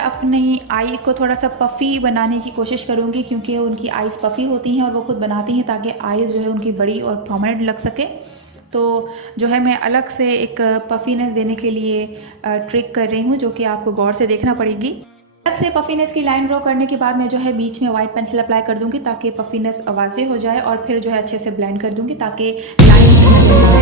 अपनी आई को थोड़ा सा पफ़ी बनाने की कोशिश करूँगी, क्योंकि उनकी आईज़ पफ़ी होती हैं और वो खुद बनाती हैं ताकि आईज़ जो है उनकी बड़ी और प्रोमिनेंट लग सके। तो जो है मैं अलग से एक पफ़ीनेस देने के लिए ट्रिक कर रही हूँ, जो कि आपको गौर से देखना पड़ेगी। अलग से पफ़ीनेस की लाइन ड्रॉ करने के बाद मैं जो है बीच में वाइट पेंसिल अप्लाई कर दूँगी ताकि पफ़ीनेस वाज़ेह हो जाए, और फिर जो है अच्छे से ब्लेंड कर दूँगी ताकि लाइन्स नज़र ना आए।